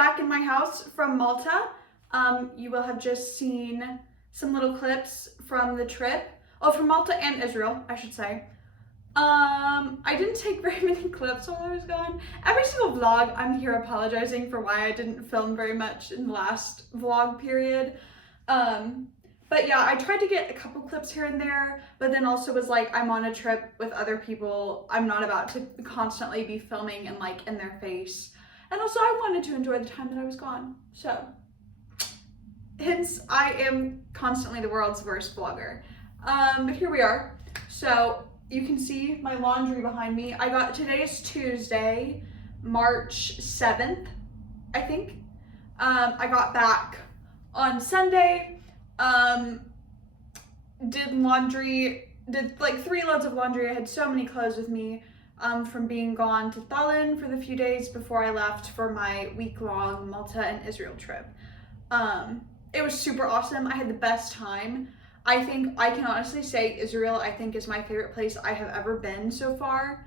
back in my house from Malta. You will have just seen some little clips from the trip. Oh, from Malta and Israel, I should say. I didn't take very many clips while I was gone. Every single vlog, I'm here apologizing for why I didn't film very much in the last vlog period. But yeah, I tried to get a couple clips here and there, but then also was like, I'm on a trip with other people. I'm not about to constantly be filming and like in their face. And also I wanted to enjoy the time that I was gone. So, hence I am constantly the world's worst vlogger. But here we are. So you can see my laundry behind me. Today is Tuesday, March 7th, I think. I got back on Sunday. Did like 3 loads of laundry. I had so many clothes with me from being gone to Tallinn for the few days before I left for my week-long Malta and Israel trip. It was super awesome. I had the best time. I think I can honestly say Israel, I think, is my favorite place I have ever been so far.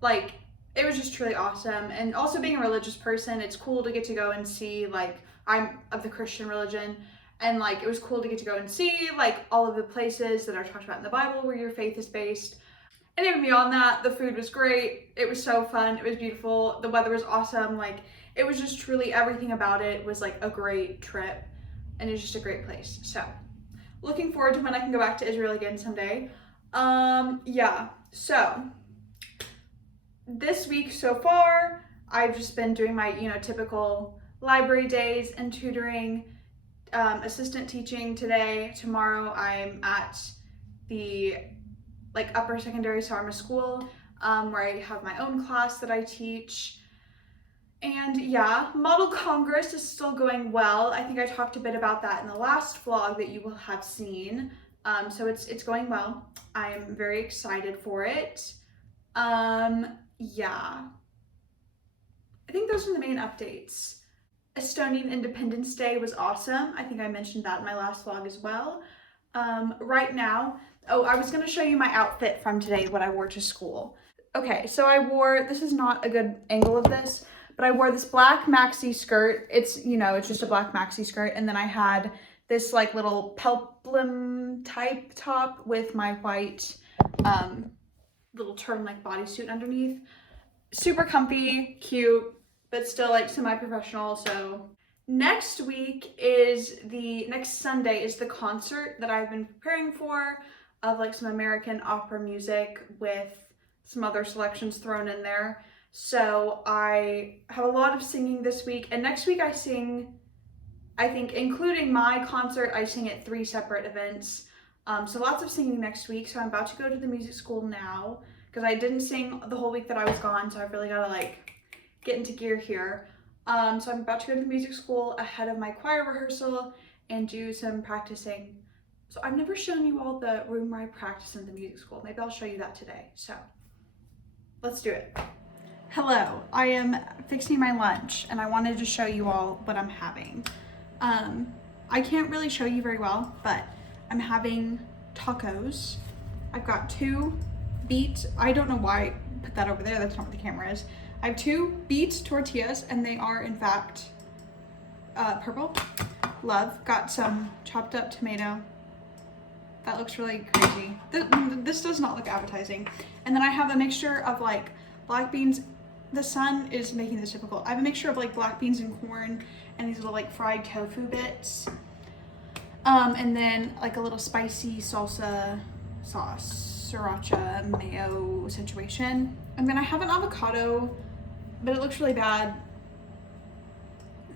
Like, it was just truly awesome. And also being a religious person, it's cool to get to go and see, like, I'm of the Christian religion. And like, it was cool to get to go and see like all of the places that are talked about in the Bible where your faith is based. And even beyond that, the food was great. It was so fun. It was beautiful. The weather was awesome. Like, it was just truly everything about it was like a great trip. And it was just a great place. So, looking forward to when I can go back to Israel again someday. Yeah. So, this week so far, I've just been doing my, typical library days and tutoring. Assistant teaching today. Tomorrow I'm at the upper secondary Sarma school where I have my own class that I teach. And yeah, Model Congress is still going well. I think I talked a bit about that in the last vlog that you will have seen. So it's going well. I'm very excited for it. Yeah. I think those are the main updates. Estonian Independence Day was awesome. I think I mentioned that in my last vlog as well. Right now, I was going to show you my outfit from today, what I wore to school. Okay, so this is not a good angle of this, but I wore this black maxi skirt. It's just a black maxi skirt. And then I had this like little peplum type top with my white little turtleneck bodysuit underneath. Super comfy, cute, but still like semi-professional. So next Sunday is the concert that I've been preparing for of like some American opera music with some other selections thrown in there. So I have a lot of singing this week, and next week I sing, I think including my concert, I sing at 3 separate events. So lots of singing next week. So I'm about to go to the music school now because I didn't sing the whole week that I was gone. So I've really got to like get into gear here. So I'm about to go to the music school ahead of my choir rehearsal and do some practicing. So I've never shown you all the room where I practice in the music school. Maybe I'll show you that today. So let's do it. Hello, I am fixing my lunch and I wanted to show you all what I'm having. I can't really show you very well, but I'm having tacos. I've got 2 beet, I don't know why I put that over there, that's not what the camera is. I have 2 beet tortillas and they are in fact purple. Love. Got some chopped up tomato. That looks really crazy. This does not look appetizing. And then I have a mixture of like black beans. The sun is making this difficult. I have a mixture of like black beans and corn and these little like fried tofu bits. And then like a little spicy salsa sauce, sriracha mayo situation. And then I have an avocado, but it looks really bad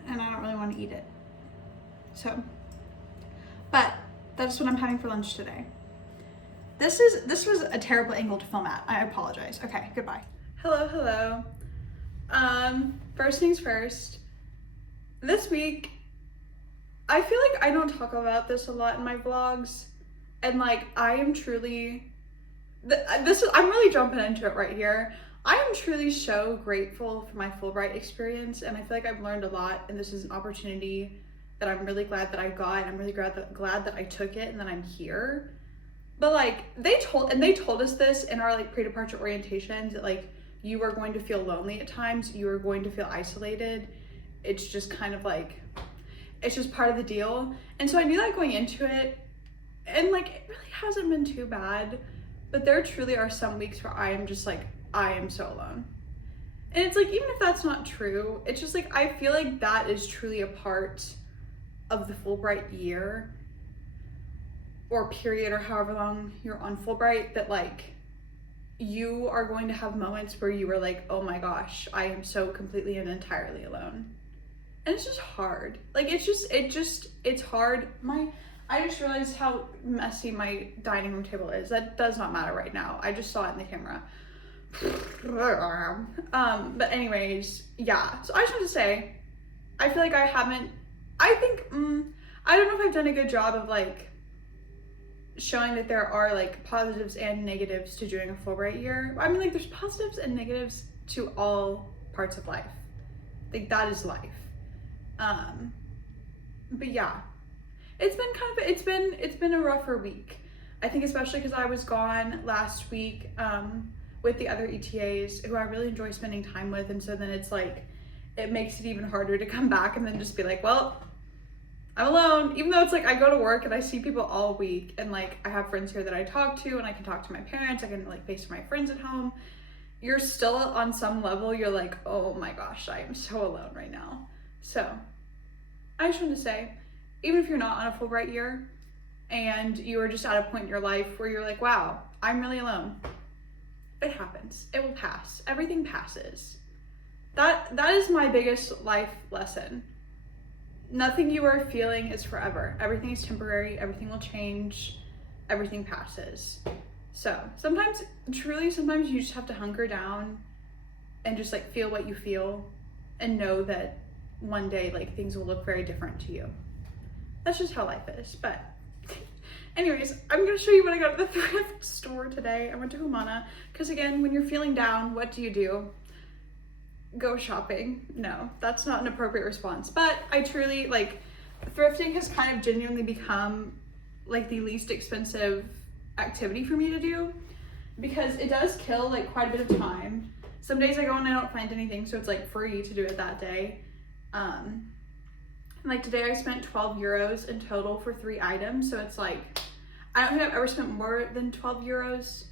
and I don't really want to eat it. So, but that's what I'm having for lunch today. This was a terrible angle to film at. I apologize. Okay, goodbye. Hello. First things first. This week, I feel like I don't talk about this a lot in my vlogs, and like I am truly, I'm really jumping into it right here. I am truly so grateful for my Fulbright experience, and I feel like I've learned a lot, and this is an opportunity that I'm really glad that I got, and I'm really glad that I took it and that I'm here. But like they told us this in our like pre-departure orientations that like you are going to feel lonely at times, you are going to feel isolated it's just kind of like, it's just part of the deal. And so I knew that going into it, and like, it really hasn't been too bad, but there truly are some weeks where I am just like, I am so alone. And it's like, even if that's not true, it's just like, I feel like that is truly a part of the Fulbright year or period, or however long you're on Fulbright, that like, you are going to have moments where you are like, oh my gosh, I am so completely and entirely alone. And it's just hard. Like, it's hard. I just realized how messy my dining room table is. That does not matter right now. I just saw it in the camera. But anyways, yeah. So I just want to say, I feel like I don't know if I've done a good job of like showing that there are like positives and negatives to doing a Fulbright year. I mean, like, there's positives and negatives to all parts of life. Like, that is life. But yeah, it's been a rougher week. I think especially because I was gone last week with the other ETAs who I really enjoy spending time with, and so then it's like, it makes it even harder to come back and then just be like, well, I'm alone. Even though it's like, I go to work and I see people all week, and like, I have friends here that I talk to, and I can talk to my parents, I can like FaceTime my friends at home. You're still, on some level, you're like, oh my gosh, I am so alone right now. So I just want to say, even if you're not on a Fulbright year and you are just at a point in your life where you're like, wow, I'm really alone, it happens. It will pass. Everything passes. That is my biggest life lesson. Nothing you are feeling is forever. Everything is temporary. Everything will change. Everything passes. So sometimes you just have to hunker down and just like feel what you feel, and know that one day like things will look very different to you. That's just how life is. But anyways, I'm gonna show you what I got at the thrift store today. I went to Humana because, again, when you're feeling down, what do? Go shopping. No, that's not an appropriate response. But I truly, like, thrifting has kind of genuinely become like the least expensive activity for me to do, because it does kill like quite a bit of time. Some days I go and I don't find anything, so it's like free to do it that day. Like today I spent 12 euros in total for 3 items, so it's like, I don't think I've ever spent more than 12 euros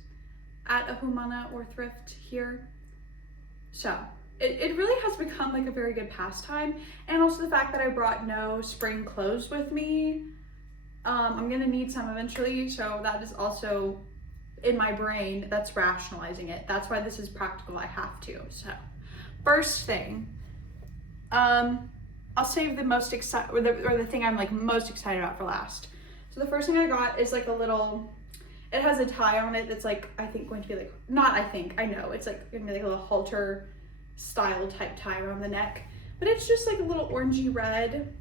at a Humana or thrift here. So it really has become like a very good pastime. And also the fact that I brought no spring clothes with me. I'm gonna need some eventually, so that is also in my brain, that's rationalizing it. That's why this is practical, I have to. So first thing, I'll save the most or the thing I'm like most excited about for last. So the first thing I got is like a little, it has a tie on it that's like, I think going to be like, I know, it's like gonna be like a little halter style type tie around the neck, but it's just like a little orangey red.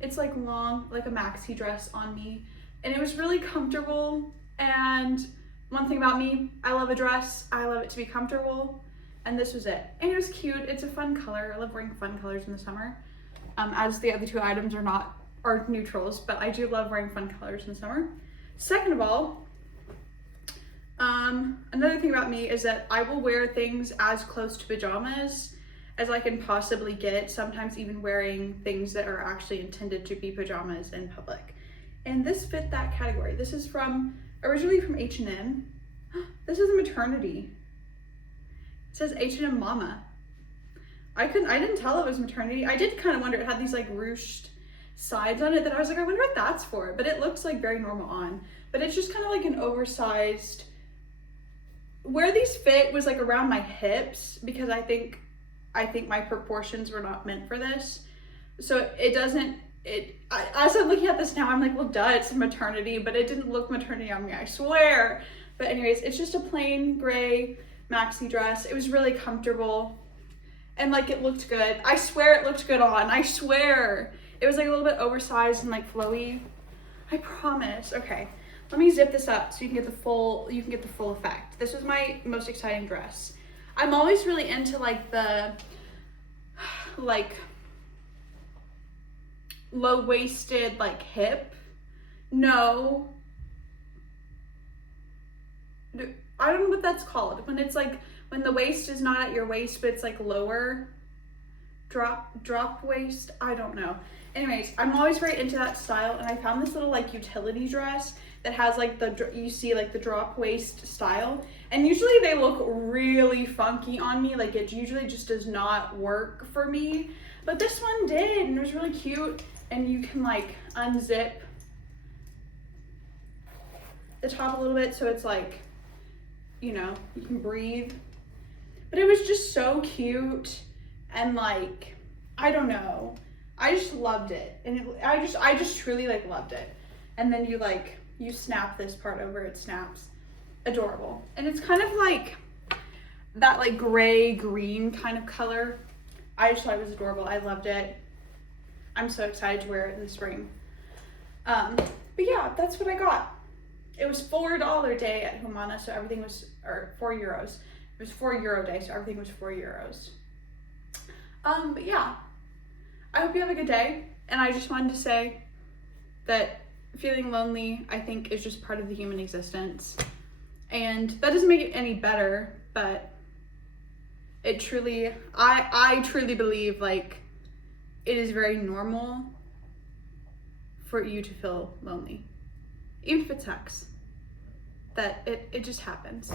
It's like long, like a maxi dress on me, and it was really comfortable. And one thing about me, I love a dress, I love it to be comfortable, and this was it. And it was cute. It's a fun color. I love wearing fun colors in the summer, as the other 2 items are neutrals, but I do love wearing fun colors in the summer. Second of all, another thing about me is that I will wear things as close to pajamas as I can possibly get, sometimes even wearing things that are actually intended to be pajamas in public. And this fit that category. This is originally from H&M. This is a maternity. It says H&M Mama. I didn't tell it was maternity. I did kind of wonder, it had these like ruched sides on it that I was like, I wonder what that's for, but it looks like very normal on. But it's just kind of like an oversized, where these fit was like around my hips, because I think my proportions were not meant for this. So as I'm looking at this now, I'm like, well, duh, it's maternity, but it didn't look maternity on me, I swear. But anyways, it's just a plain gray maxi dress. It was really comfortable, and like, it looked good. I swear it looked good on. I swear. It was like a little bit oversized and like flowy. I promise. Okay, let me zip this up so you can get the full effect. This was my most exciting dress. I'm always really into like the low-waisted like hip. No, I don't know what that's called, when it's like, when the waist is not at your waist but it's like lower. drop waist, I don't know. Anyways, I'm always very into that style, and I found this little like utility dress that has like you see like the drop waist style, and usually they look really funky on me, like it usually just does not work for me, but this one did, and it was really cute. And you can like unzip the top a little bit so it's like, you know, you can breathe. But it was just so cute, and like, I don't know, I just loved it. And I just truly like loved it. And then you snap this part over, it snaps. Adorable. And it's kind of like that like gray green kind of color. I just thought it was adorable. I loved it. I'm so excited to wear it in the spring. But yeah, that's what I got. It was $4 day at Humana, so everything was, or €4. It was €4 day, so everything was €4. But yeah, I hope you have a good day. And I just wanted to say that feeling lonely, I think, is just part of the human existence. And that doesn't make it any better, but it truly, I truly believe like it is very normal for you to feel lonely. Even if it sucks, that it just happens.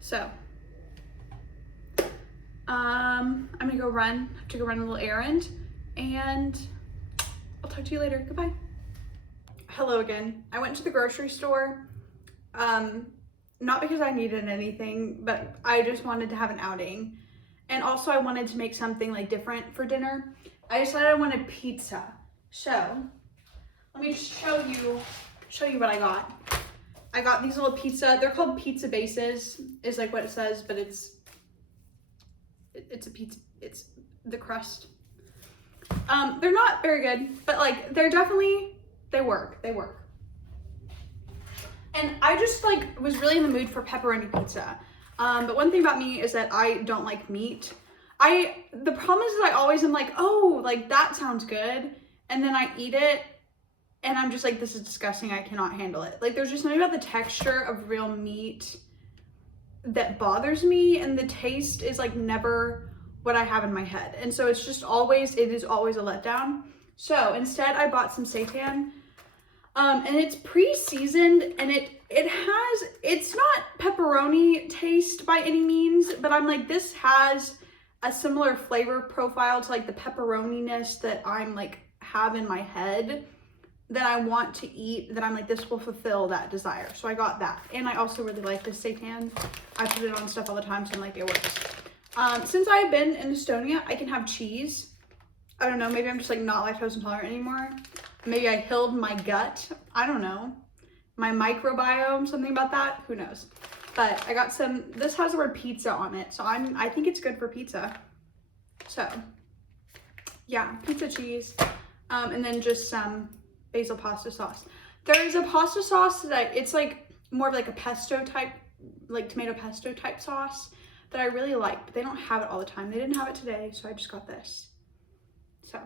So, I'm gonna go run, I have to go run a little errand, and I'll talk to you later, goodbye. Hello again. I went to the grocery store, not because I needed anything, but I just wanted to have an outing. And also I wanted to make something like different for dinner. I decided I wanted pizza. So, let me just show you what I got. I got these little pizza, they're called pizza bases, is like what it says, but it's a pizza, it's the crust. They're not very good, but like they're definitely, they work. And I just like was really in the mood for pepperoni pizza. But one thing about me is that I don't like meat. The problem is I always am like, oh, like that sounds good. And then I eat it and I'm just like, this is disgusting. I cannot handle it. Like there's just something about the texture of real meat that bothers me, and the taste is like never what I have in my head. And so it's just always, it is always a letdown. So instead I bought some seitan, and it's pre-seasoned, and it's not pepperoni taste by any means, but I'm like, this has a similar flavor profile to like the pepperoniness that I'm like have in my head that I want to eat, that I'm like, this will fulfill that desire. So I got that. And I also really like this seitan. I put it on stuff all the time, so I'm like, it works. Since I've been in Estonia, I can have cheese. I don't know, maybe I'm just like not lactose intolerant anymore. Maybe I healed my gut. I don't know. My microbiome, something about that. Who knows? But I got some, this has the word pizza on it. So I think it's good for pizza. So yeah, pizza cheese. And then just some basil pasta sauce. There is a pasta sauce that it's like more of like a pesto type, like tomato pesto type sauce that I really like, but they don't have it all the time. They didn't have it today, so I just got this. So,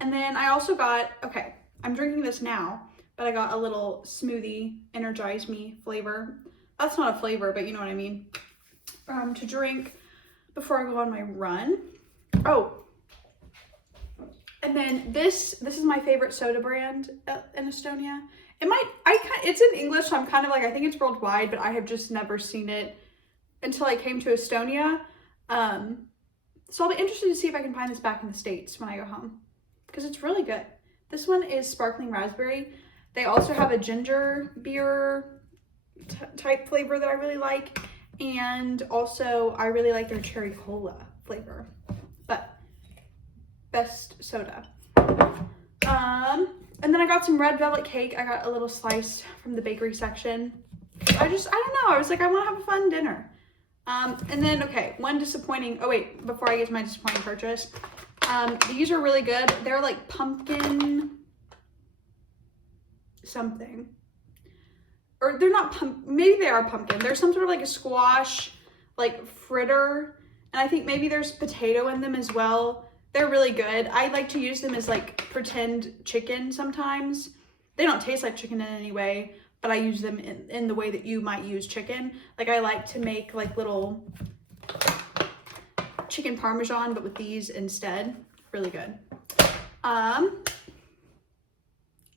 and then I also got, okay, I'm drinking this now, but I got a little smoothie, Energize Me flavor. That's not a flavor, but you know what I mean. To drink before I go on my run. Oh, and then this is my favorite soda brand in Estonia. It's in English, so I'm kind of like, I think it's worldwide, but I have just never seen it until I came to Estonia. So I'll be interested to see if I can find this back in the States when I go home, because it's really good. This one is sparkling raspberry. They also have a ginger beer type flavor that I really like. And also I really like their cherry cola flavor, but best soda. And then I got some red velvet cake. I got a little slice from the bakery section. I don't know. I was like, I want to have a fun dinner. And then, okay, one disappointing, oh wait, before I get to my disappointing purchase, these are really good. They're like pumpkin something, or they're not maybe they are pumpkin. There's some sort of like a squash, like fritter. And I think maybe there's potato in them as well. They're really good. I like to use them as like pretend chicken sometimes. They don't taste like chicken in any way, but I use them in the way that you might use chicken. Like I like to make like little chicken parmesan, but with these instead. Really good.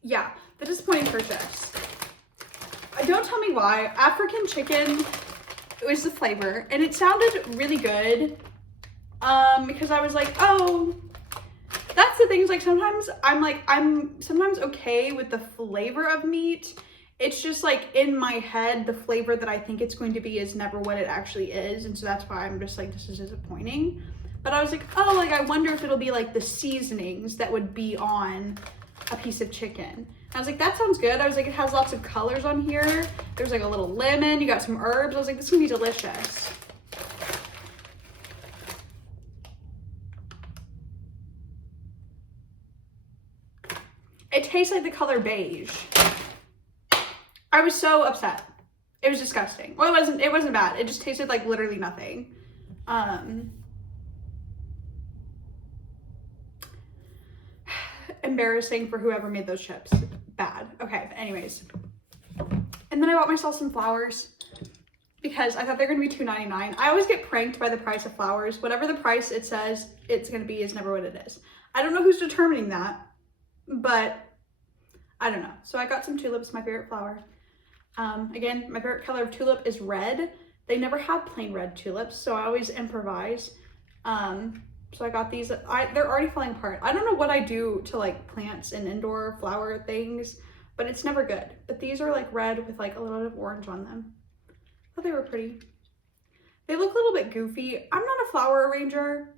Yeah, the disappointing purchase. Don't tell me why. African chicken was the flavor, and it sounded really good. Because I was like, oh, that's the things, like, sometimes I'm sometimes okay with the flavor of meat. It's just like in my head, the flavor that I think it's going to be is never what it actually is. And so that's why I'm just like, this is disappointing. But I was like, oh, like, I wonder if it'll be like the seasonings that would be on a piece of chicken. I was like, that sounds good. I was like, it has lots of colors on here. There's like a little lemon, you got some herbs. I was like, this is gonna be delicious. It tastes like the color beige. I was so upset. It was disgusting. Well, it wasn't bad. It just tasted like literally nothing. Embarrassing for whoever made those chips. Bad. Okay, but anyways. And then I bought myself some flowers because I thought they're gonna be $2.99. I always get pranked by the price of flowers. Whatever the price it says it's gonna be is never what it is. I don't know who's determining that, but I don't know. So I got some tulips, my favorite flower. Again, my favorite color of tulip is red. They never have plain red tulips, so I always improvise. So I got these. They're already falling apart. I don't know what I do to like plants and indoor flower things, but it's never good. But these are like red with like a little bit of orange on them. I thought they were pretty. They look a little bit goofy. I'm not a flower arranger.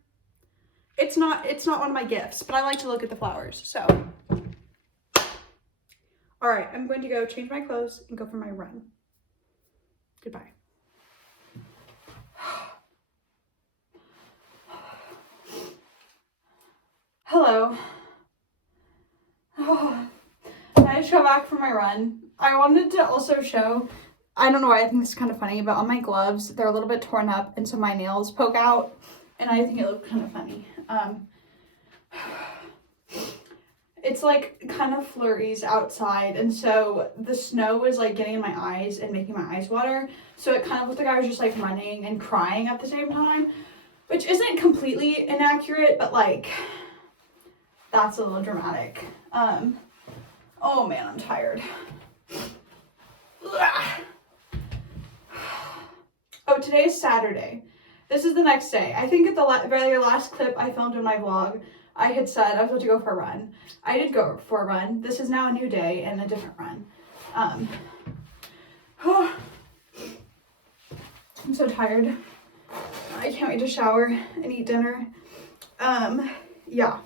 It's not one of my gifts, but I like to look at the flowers. So, all right, I'm going to go change my clothes and go for my run. Goodbye. Hello. Oh, I just got back from my run. I wanted to also show, I don't know why I think this is kind of funny, but on my gloves, they're a little bit torn up and so my nails poke out and I think it looked kind of funny. It's like kind of flurries outside and so the snow was like getting in my eyes and making my eyes water. So it kind of looked like I was just like running and crying at the same time, which isn't completely inaccurate, but like, that's a little dramatic. Oh man, I'm tired. Oh, today is Saturday. This is the next day. I think at the very last clip I filmed in my vlog, I had said I was about to go for a run. I did go for a run. This is now a new day and a different run. Oh, I'm so tired. I can't wait to shower and eat dinner. Yeah.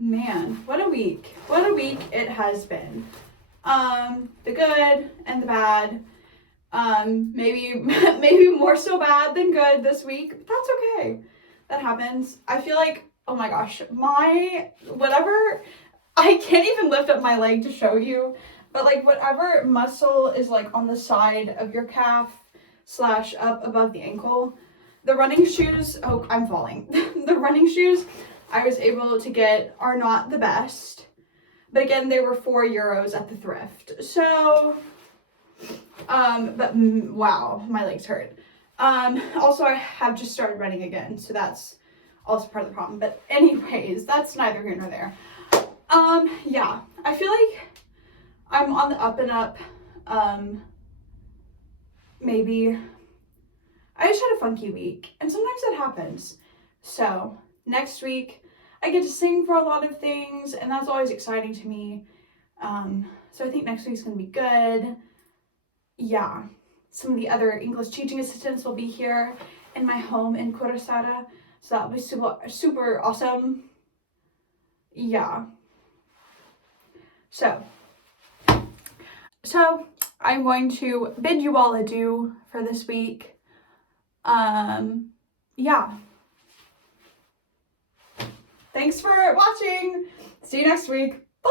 Man, what a week. What a week it has been. The good and the bad. Maybe more so bad than good this week, but that's okay. That happens. I feel like, oh my gosh, whatever, I can't even lift up my leg to show you, but like whatever muscle is like on the side of your calf / up above the ankle, the running shoes, oh, I'm falling. The running shoes I was able to get are not the best, but again, they were €4 at the thrift. So, but wow, my legs hurt. Also I have just started running again, so that's also part of the problem. But anyways, that's neither here nor there. Yeah, I feel like I'm on the up and up. Maybe I just had a funky week, and sometimes that happens. So next week I get to sing for a lot of things, and that's always exciting to me. So I think next week's gonna be good. Yeah, some of the other English teaching assistants will be here in my home in Kurasara, so that'll be super awesome. Yeah. So I'm going to bid you all adieu for this week. Yeah. Thanks for watching. See you next week. Bye.